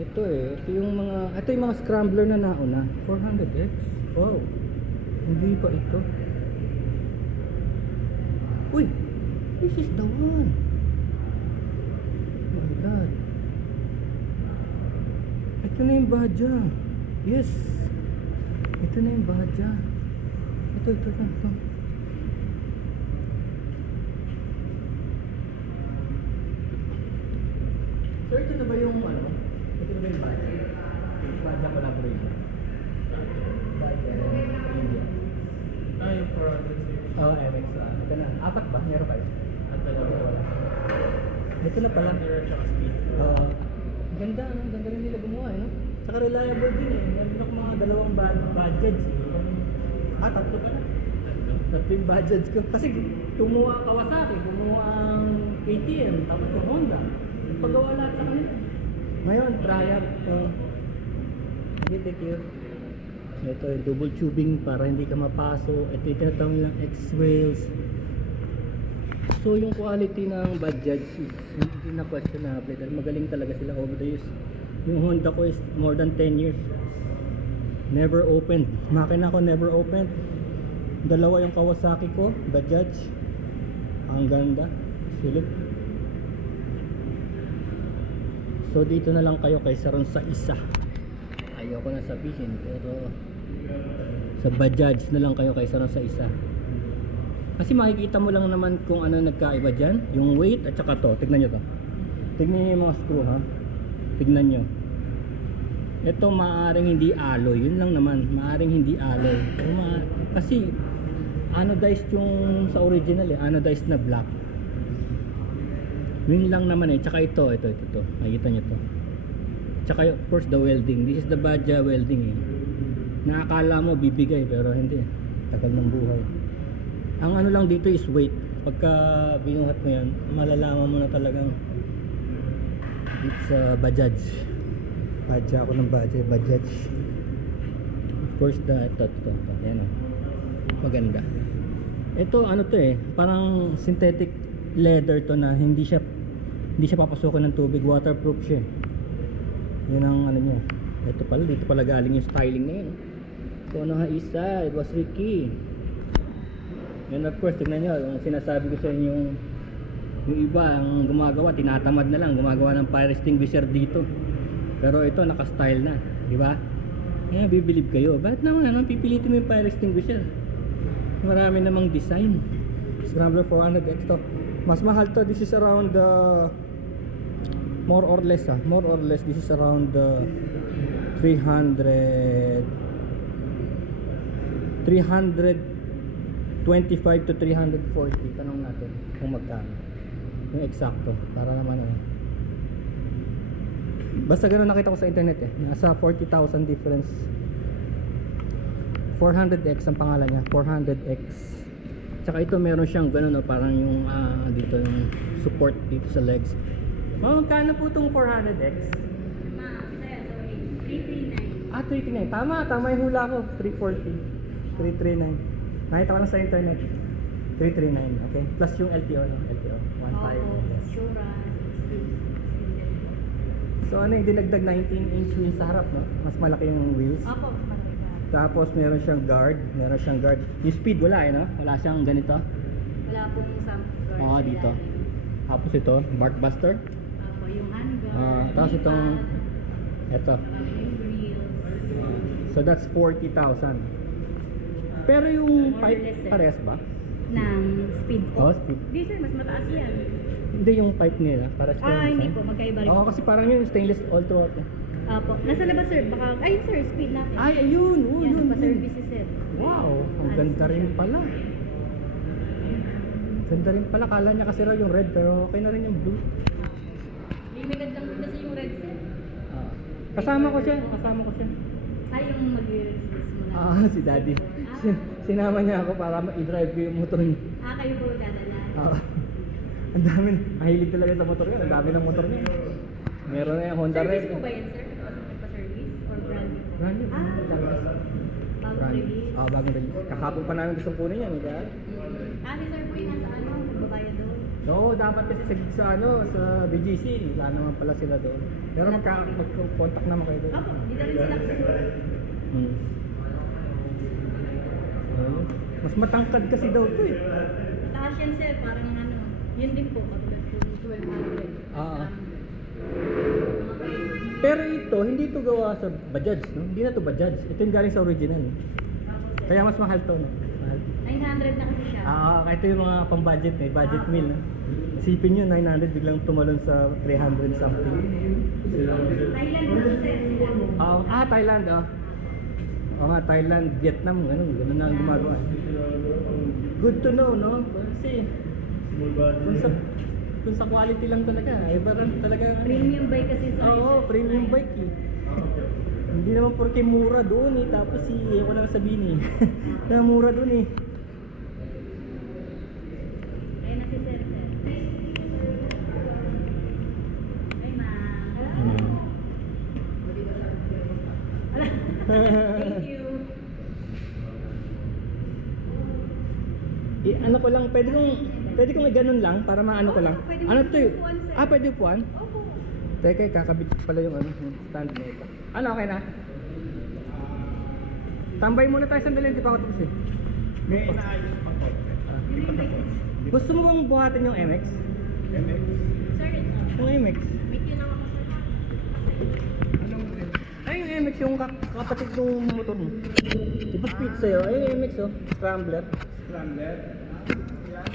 Ito ito yung mga scrambler na nauna. 400X. Wow. Hindi pa ito. Uy, this is the one. Oh my god. Ito na yung Badja. Yes. Ito na yung Badja. Ito. So ito na ba yung ano? Ito na ba yung Badja? Yung Badja collaboration. Badja. Yung 400 series. Oh, MX. Ito na. Apat ba? Meron kayo? At Wala. Ito na pala. Tsaka speed. Oo. Ganda, no? Ganda rin nila gumawa, no? Tsaka reliable din eh. Meron ako mga dalawang budgets. Tatlo pala. Tatlo yung budgets ko. Kasi kumuha ang Kawasaki, kumuha ang KTM, tapos yung Honda. Pagawa lahat sa kanila. Ngayon, trial. Okay, thank you. Ito yung double tubing para hindi ka mapaso. Ito yung tinatawag nilang X-Rails. So yung quality ng Bajaj is hindi na questionable dahil magaling talaga sila over the years. Yung Honda ko is more than 10 years. Never opened. Makina ko never opened. Dalawa yung Kawasaki ko, Bajaj. Ang ganda. Sulit. So dito na lang kayo kaysa ron sa isa. Ayoko na sabihin pero sa Bajaj na lang kayo kaysa ron sa isa. Kasi makikita mo lang naman kung ano nagkaiba dyan. Yung weight at saka to. Tignan nyo to. Tignan nyo yung mga screw ha. Tignan nyo. Ito maaaring hindi alloy. Yun lang naman. Maaaring hindi alloy. Kasi anodized yung sa original eh. Anodized na black. Yun lang naman eh. Tsaka ito. Makikita nyo to. Tsaka of course the welding. This is the Badja welding eh. Nakakala mo bibigay pero hindi. Tagal ng buhay. Ang ano lang dito is weight. Pagka binuhat mo yan, malalaman mo na talagang it's Bajaj. Badja ako ng Bajaj. Of course ito. Yan o. Maganda. Ito ano to eh, parang synthetic leather to na hindi siya papasukin ng tubig, waterproof siya. Yun ang ano niya. Ito pala, dito pala galing yung styling na yun. So ano ha isa, it was Ricky. And of course, tignan nyo, yung sinasabi ko sa inyo, yung iba, ang gumagawa, tinatamad na lang, gumagawa ng fire extinguisher dito. Pero ito, naka-style na, di ba? Kaya bibilib kayo. Bakit naman, pipilitin mo yung fire extinguisher? Marami namang design. Scrambler 400X to. Mas mahal to, this is around more or less this is around 325 to 340. Tanong natin kung magkano yung eksakto para naman basta ganun nakita ko sa internet eh, nasa 40,000 difference. 400X ang pangalan niya, 400X. Tsaka ito meron siyang ganun parang yung dito yung support dito sa legs. Magkano po itong 400X? 339. 339. Tama yung hula ko. 340. 339. Nakita ko lang sa internet. 339. Okay. Plus yung LTO, no? LTO. 1.5. So ano yung dinagdag 19-inch wheels sa harap, no? Mas malaki yung wheels. Opo, mas malaki. Tapos meron siyang guard. Yung speed wala eh, no? Wala siyang ganito. Wala pong some guard. Dito. Tapos ito, Bark Buster. Opo, yung handguard. Tapos itong ito. Yung grills. So that's 40,000. Pero yung More or pipe less, parehas ba? Ng speed po. Speed. Hindi sir, mas mataas yan. Hindi yung pipe nila, parehas yung Hindi design? po, magkaiba rin. Oo, kasi parang yun stainless all throughout. Opo, nasa labas sir, baka, ayun sir, speed natin. Ayun! Yan, pa-services sir. Wow! Ang ganda rin pala. Ganda rin pala, kala niya kasi raw yung red pero okay na rin yung blue. May gandang din kasi yung red sir. Kasama ko siya. Yung mag-release mo na. Si daddy. Sinama niya ako para i-drive ko yung motor niya. Kayo po dadala. Ang dami, mahilig talaga sa motor niya. Ang dami ng motor niya. Meron na yung Honda Red. Service po ba yan sir? Pa-service or brand new? Brand new. Bagong release. Bagong release. Kahapon pa namin gusto kunin yan. Si sir po yung nasa magbabayad doon. Oo, dapat kasi sa ano, sa BGC, wala naman pala sila doon. Pero mag-contact naman kayo doon. Opo, dito rin sila susunod. Hmm. Mas matangkad kasi daw to eh. Mataas yan sir, parang ano, yun din po, katulad po yung 1200. Ah. Pero ito, hindi ito gawa sa Bajaj, no? Hindi na to Bajaj. Ito yung galing sa original. Eh. Kaya mas mahal to, no? Mahal. 900 na kasi siya. Kaya ito yung mga pang-budget, eh. Budget meal, no? Isipin nyo, 900 biglang tumalon sa 300 something. Thailand na sir sila. Thailand, Oo nga, Thailand, Vietnam, ganun na ang gumagawa. Good to know, no? Kasi, kung sa quality lang talaga, iba rin talaga. Premium bike kasi sa Oo, premium bike eh. Hindi naman porke mura doon eh, tapos ako lang sabihin eh. Na mura doon eh. Ayun na si sir. Ay ma'am. Thank you. Ano ko lang, pwede kong ganun lang para maano ko lang. Pwede Ano to yun? upuan, sir. Pwede upuan? Opo. Teka, kakabit pala yung yung stand na ito. Ano, okay na? Tambay muna tayo sandali, hindi pa ako tapos eh. May inaayos pang konti. Yun yung bike. Gusto mo bang buhatin yung MX? MX. Sir, ito. Yung MX? May queue naman ako sir. Anong Ay, yung MX, yung kapatid ng motor mo. Diba speed sa'yo? Ay, yung MX Scrambler. scrambler? Yan.